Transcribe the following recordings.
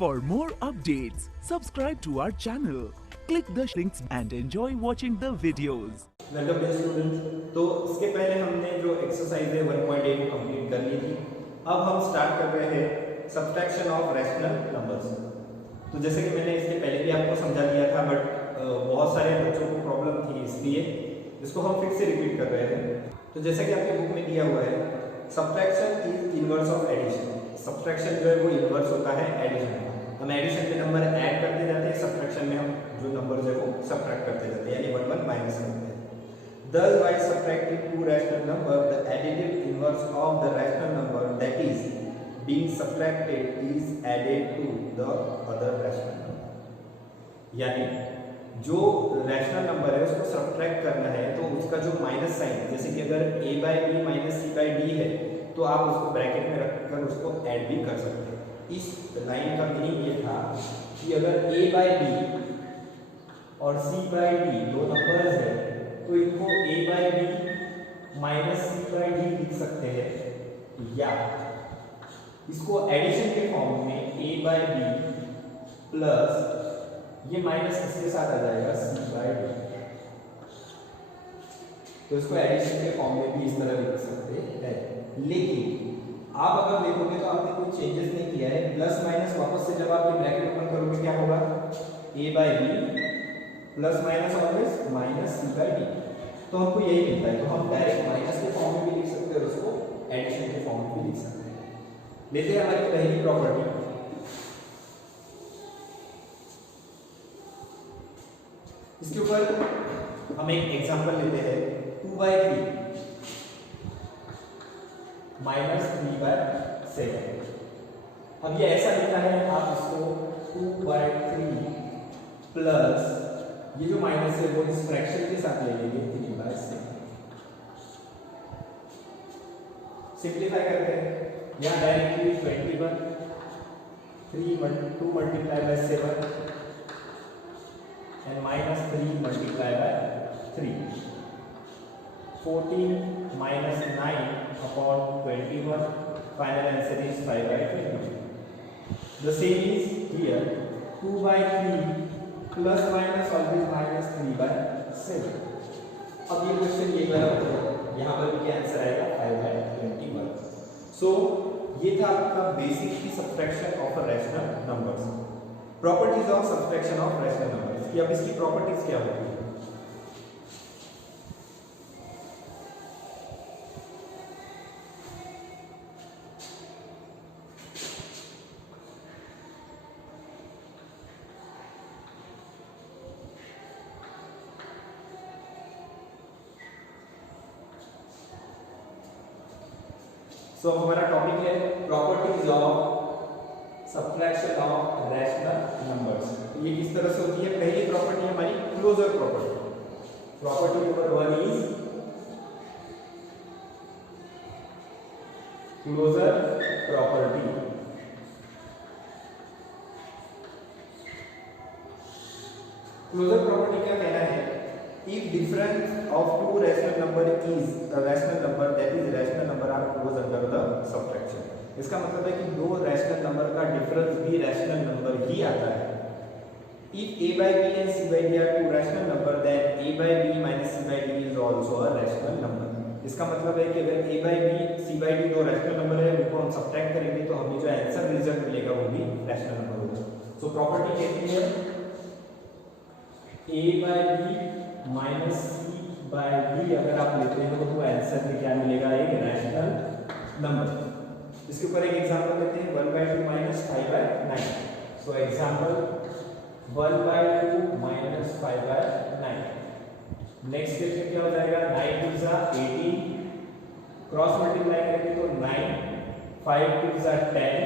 For more updates, subscribe to our channel, click the links and enjoy watching the videos. Welcome dear students. तो इसके पहले हमने जो exercise है 1.8 complete कर ली थी। अब हम स्टार्ट कर रहे हैं सब्ट्रैक्शन ऑफ रैशनल नंबर्स। तो जैसे कि मैंने इसके पहले भी आपको समझा दिया था, बट बहुत सारे बच्चों को प्रॉब्लम थी, इसलिए इसको हम फिर से रिपीट कर रहे हैं। तो जैसे कि आपके बुक में दिया हुआ है, subtraction is inverse of addition. Subtraction जो है वो इनवर्स होता है एडिशन का। हम एडिशन में नंबर ऐड करते जाते हैं, सब्ट्रैक्शन में हम जो नंबर है वो सब्ट्रैक्ट करते जाते हैं, यानी 1 1 माइनस करते हैं। Thus, by subtracting two rational numbers, the additive inverse of the rational number that is being subtracted is added to the other rational number. यानी जो रैशनल नंबर है उसको सब्ट्रैक्ट करना है, तो उसका जो माइनस साइन है, जैसे कि अगर a by b minus c by d है, तो आप उसको ब्रैकेट में रखकर उसको ऐड भी कर सकते हैं। इस लाइन का मीनिंग ये था कि अगर a by b और c by d दो नंबर्स है, तो इनको a by b minus c by d लिख सकते हैं, या इसको एडिशन के फॉर्म में a by b प्लस ये माइनस इसके साथ आ जाएगा c by d, तो इसको एडिशन के फॉर्म में भी इस तरह लिख सकते हैं। लेकिन आप अगर देखोगे तो आपने कोई चेंजेस नहीं किया है। प्लस माइनस वापस से जब आप ये ब्रैकेट ओपन करोगे क्या होगा, a by b plus minus always minus c by d, तो हमको यही मिलता है। तो हम डायरेक्ट माइनस के फॉर्म में भी लिख सकते हैं और उसको एडिशन के फॉर्म में भी लिख सकते हैं। लेते हैं हमारी पहली प्रॉपर्टी। इसके ऊपर हम एक एग्जांपल लेते हैं, 2 by 3 माइनस 3 by 7। अब ये ऐसा लिखा है, आप इसको 2 by 3 प्लस ये जो माइनस है वो इस फ्रैक्शन के साथ ले लेंगे 3 by 7। सिंप्लीफाई करते हैं, यहाँ directly 21 2 multiply by 7 and minus 3 multiply by 3, 14 minus 9 upon 21, final answer is 5 by 21। The same is here, 2 by 3 plus minus always minus 3 by 7। अब ये क्वेश्चन ये वाला होगा, यहाँ पर भी क्या आंसर आएगा 5 by 21। सो ये था आपका बेसिक की subtraction of a rational numbers, properties of subtraction of rational numbers. अब इसकी प्रॉपर्टीज क्या होती है? सो हमारा टॉपिक है properties of subtraction of rational numbers. ये किस तरह से होती है? पहली प्रॉपर्टी हमारी closure property. Property number 1 is closure property. Closure property क्या कहना है? If difference of two rational number is a rational number, that is rational number are close under the subtraction। इसका मतलब है कि दो रैशनल नंबर का डिफरेंस भी रैशनल नंबर ही आता है। If a by b and c by d are two rational number, then a by b minus c by d is also a rational number। इसका मतलब है कि अगर a by b c by d दो rational number है, उनको हम subtract करेंगे तो हमें जो आंसर रिजल्ट मिलेगा वो भी रैशनल नंबर होगा। सो प्रॉपर्टी कहती है a by b minus C by D अगर आप लेते हैं तो आंसर में क्या मिलेगा, एक रैशनल नंबर। इसके ऊपर एक एग्जांपल लेते हैं, 1 by 2 minus 5 by 9। So example 1 by 2 minus 5 by 9। Next step क्या हो जाएगा, 9 2 जा 18, क्रॉस मल्टीप्लाई करेंगे तो 9, 5 2 जा 10,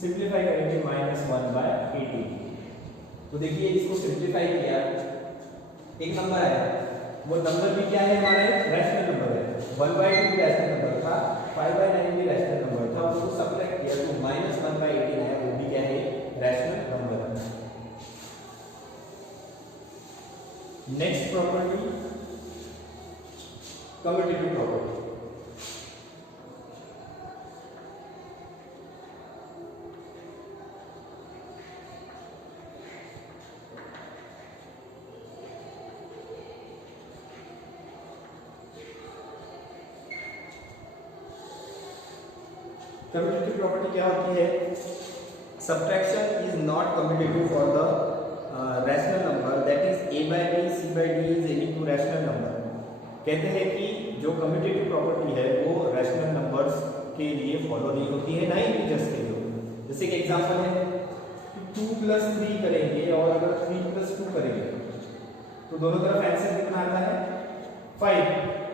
सिंप्लीफाई करेंगे माइनस 1 by 18। तो देखिए इसको सिंप्लीफाई किया, एक नंबर है, वो नंबर भी क्या है हमारा, रैशनल नंबर है। 1 by 2 रैशनल नंबर था, 5 by 9 भी रैशनल नंबर था, उसको सब्ट्रैक्ट किया तो माइनस 1 by 18 है, वो भी क्या है, रैशनल नंबर है। Next property commutative property. Commutative property क्या होती है? Subtraction is not commutative for the rational number that is a by b c by d is equal to rational number. कहते हैं कि जो कम्यूटेटिव प्रॉपर्टी है वो रैशनल नंबर्स के लिए फॉलो नहीं होती है, ना ही इंटीजर्स के लिए। जैसे कि एग्जांपल है कि 2 + 3 करेंगे और अगर 3 + 2 करेंगे तो दोनों तरफ आंसर कितना आता है? 5।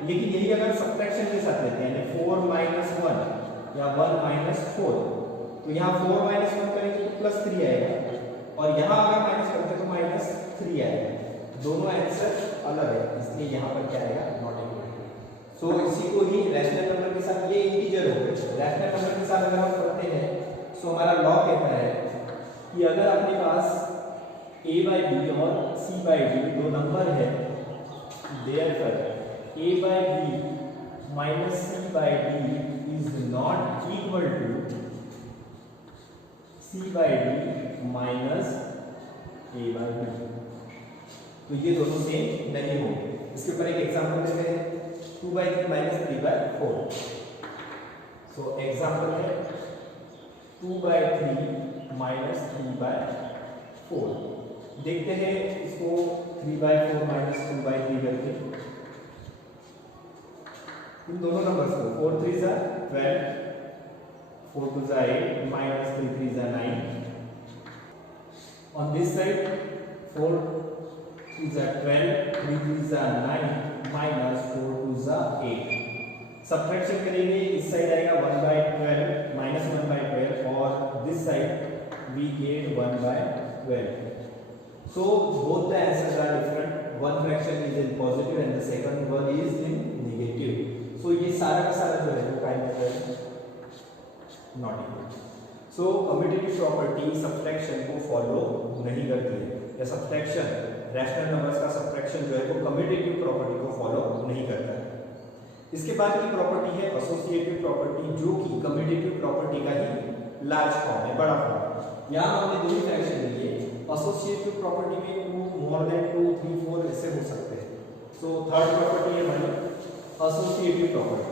लेकिन यही अगर सब्ट्रैक्शन के साथ लेते हैं यानी 4 - 1 या 1 - 4, तो यहाँ 4 - 1 करेंगे तो +3 आएगा और यहाँ अगर माइनस करते तो -3 आएगा। दोनों आंसर अलग है, इसलिए यहाँ पर क्या आएगा? Not equal to. सो इसी को ही रैशनल नंबर के साथ, ये इंटीजर हो गए, रैशनल नंबर के साथ अगर हम करते हैं सो हमारा लॉ कहता है कि अगर अपने पास a by b और c by d दो नंबर है, therefore a by b minus c by d is not equal to c by d minus a by b, तो ये दोनों सेम नहीं होंगे। इसके ऊपर एक एग्जांपल देते हैं 2 by 3 minus 3 by 4। So example है 2 by 3 minus 3 by 4। देखते हैं इसको 3 by 4 minus 2 by 3 करके इन दोनों नंबर्स को 4 3 जा 12, 4 2 जा 8 minus 3 3 जा 9। On this side 4 2 जा 12, 3 3 जा 9 minus 4 2 जा 8। सब्ट्रैक्शन करेंगे, इस साइड आएगा 1 by 12 minus 1 by 12 और this side we get 1 by 12। So both the answers are different. One fraction is in positive and the second one is in negative. So ये सारा का सारा जो है वो kind of not equal. So commutative property subtraction को follow नहीं करती है, या subtraction rational numbers का subtraction जो है वो commutative property को follow नहीं करता है। इसके बाद की प्रॉपर्टी है associative property, जो कि commutative property का ही large form है, बड़ा form। यहाँ हमने दो ही फ्रैक्शन लिए, एसोसिएटिव प्रॉपर्टी में 2 more than 2 3 4 ऐसे हो सकते हैं। सो थर्ड प्रॉपर्टी है हमारी associative property.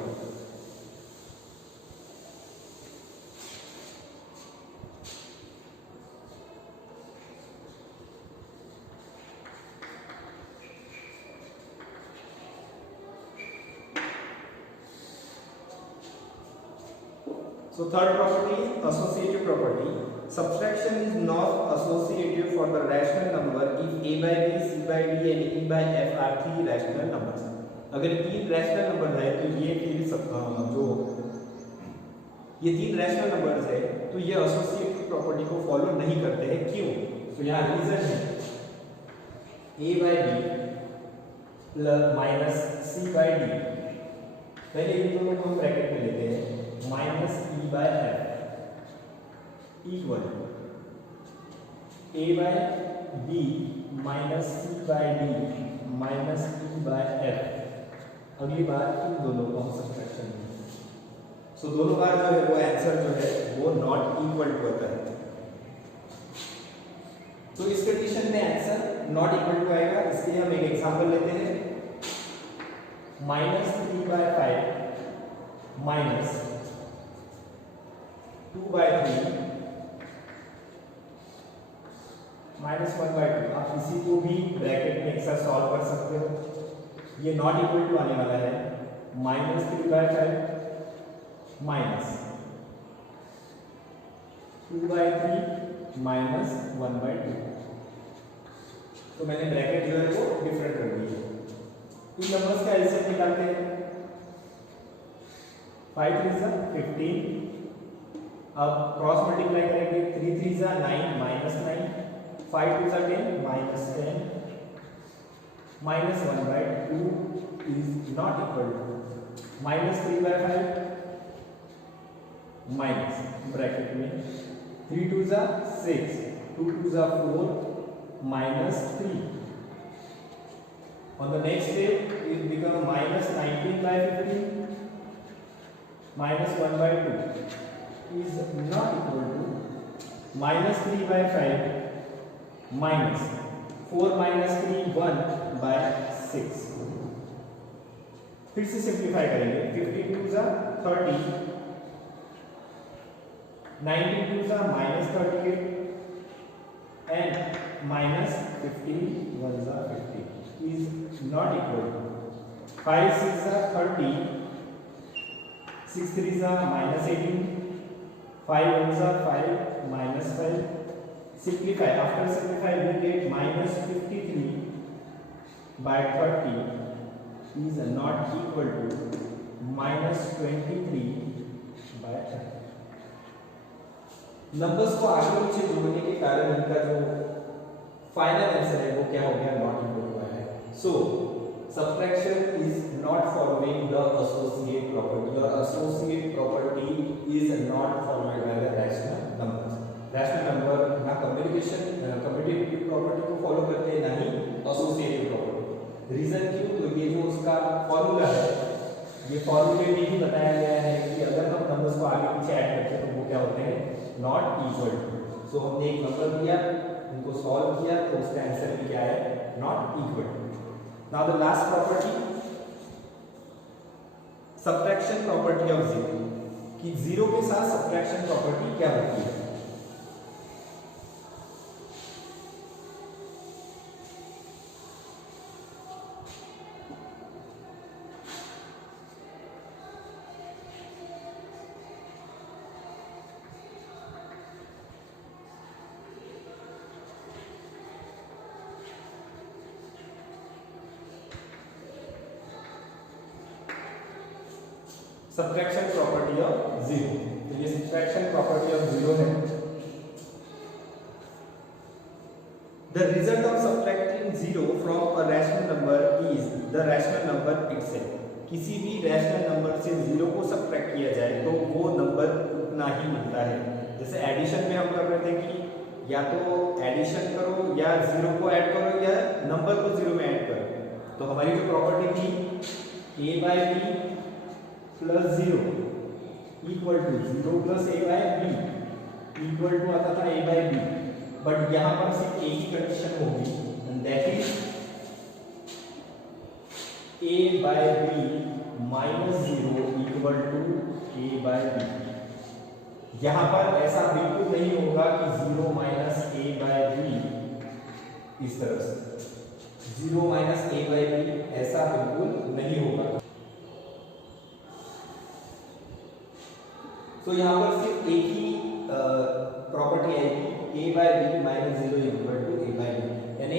So third property is associative property. Subtraction is not associative for the rational number if a by b, c by d and e by f are three rational numbers. अगर तीन rational number है तो ये तीन rational numbers है तो ये associative property को फॉलो नहीं करते हैं। क्यों? तो यहाँ रीजन है a by b plus minus c by d। पहले इन दोनों को हम ब्रैकेट में लेते हैं, minus e by f equal a by b minus c by d minus e by f। अगली बार इन दोनों को हम सब्ट्रैक्शन करेंगे, सो दोनों बार जो है वो आंसर जो है वो नॉट इक्वल टू होता है। तो इस कंडीशन में आंसर नॉट इक्वल टू आएगा। इसके लिए हम एक एग्जांपल लेते हैं, माइनस 3/5 माइनस 2/3 माइनस 1/2। आप इसी को भी ब्रैकेट में एक साथ सॉल्व कर सकते हो। ये नॉट इक्वल टू आने वाला है माइनस 3/5 माइनस 2/3 माइनस 1/2। तो मैंने ब्रैकेट जो है वो डिफरेंट कर दी है। इन नंबर्स का एलसीएम निकालते हैं, 5 3 जा 15। अब क्रॉस मल्टीप्लाई करेंगे, 3 3 जा 9 माइनस 9, 5 2 जा 10 minus 10 minus 1/2 is not equal to minus 3/5 minus bracket में 3 2 जा 6 2 2 जा 4 minus 3। On the next step it become minus 19/15 minus 1/2 is not equal to minus 3/5 minus 4 minus 3 1/6। फिर से सिंप्लीफाई करेंगे, 15 2 जा 30 19 2 minus 38 and minus 15 1 50 is not equal to 5 6 30, 6 3 minus 18, 5 1 5 minus 5. Simplify. After simplify we get minus 53 by 30 is not equal to minus 23 by 30. Numbers को आगे पीछे जोड़ने के कारण इनका जो फाइनल आंसर है वो क्या हो गया, नॉट इक्वल हुआ है. So subtraction is not following the associate property और associate property is not following by the rational numbers. Rational number ना कम्यूटेटिव प्रॉपर्टी को फॉलो करते हैं ना ही एसोसिएटिव प्रॉपर्टी. रीजन क्यों? तो ये जो उसका फॉर्मूला है, ये फॉर्मूले में ही बताया गया है कि अगर हम नंबर्स को आगे पीछे ऐड करते हैं तो वो क्या होते हैं, नॉट इक्वल टू. सो हमने एक नंबर दिया, उनको सॉल्व किया तो उसका आंसर भी क्या है, not equal to. Now the last property, subtraction property of zero, कि जीरो के साथ सब्ट्रैक्शन प्रॉपर्टी क्या होती है. सब्ट्रैक्शन प्रॉपर्टी ऑफ जीरो, तो ये सब्ट्रैक्शन प्रॉपर्टी ऑफ जीरो है. The result of subtracting zero from a rational number is the rational number itself. किसी भी रैशनल नंबर से जीरो को सब्ट्रैक्ट किया जाए तो वो नंबर उतना ही मिलता है. जैसे एडिशन में हम कर रहे थे कि या तो एडिशन करो या जीरो को ऐड करो या नंबर को जीरो में ऐड करो. तो हमारी जो प्रॉपर्टी थी a by b plus zero equal to zero plus A by B equal to आता था ए बाय बी. बट यहां पर सिर्फ एक ही कंडीशन होगी, and that is A by B minus zero equal to A by B. यहां पर ऐसा बिल्कुल नहीं होगा कि zero minus A by B, इस तरह से zero minus A by B ऐसा बिल्कुल नहीं होगा. तो यहाँ पर सिर्फ एक ही प्रॉपर्टी आएगी, a by B minus zero equal to A by B. यानी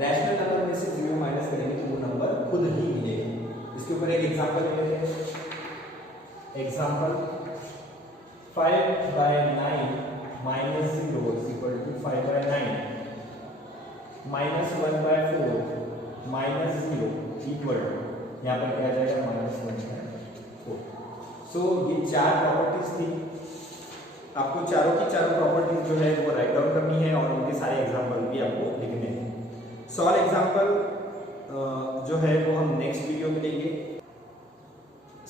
रैशनल नंबर में से जीरो माइनस करेंगे तो वो नंबर खुद ही मिलेगा. इसके ऊपर एक एग्जांपल लेते हैं. Example 5 by 9 minus zero equal to 5 by 9 minus 1 by 4 minus zero equal to, यहाँ पर क्या आ जाएगा, माइनस 1 बाय 4. सो ये चार प्रॉपर्टीज थी. आपको चारों की चारों प्रॉपर्टीज जो है वो राइट डाउन करनी है और उनके सारे एग्जांपल भी आपको लिखने हैं. सॉल्व एग्जांपल जो है वो हम नेक्स्ट वीडियो में लेंगे.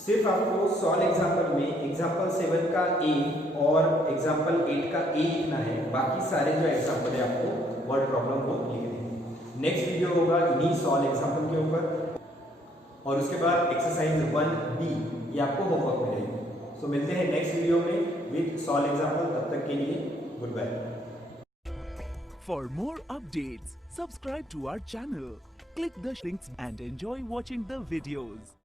सिर्फ आपको सॉल्व एग्जांपल में एग्जांपल 7 का ए और एग्जांपल 8 का ए लिखना है. बाकी सारे जो एग्जांपल है आपको वर्ड प्रॉब्लम को लिखने हैं. नेक्स्ट वीडियो होगा इन्हीं सॉल्व एग्जांपल के ऊपर और उसके बाद एक्सरसाइज 1B ये आपको होमवर्क मिलेगी. सो मिलते हैं नेक्स्ट वीडियो में विद सॉल्व एग्जांपल. तब तक के लिए goodbye. For more updates, subscribe to our channel, click the links and enjoy watching the videos.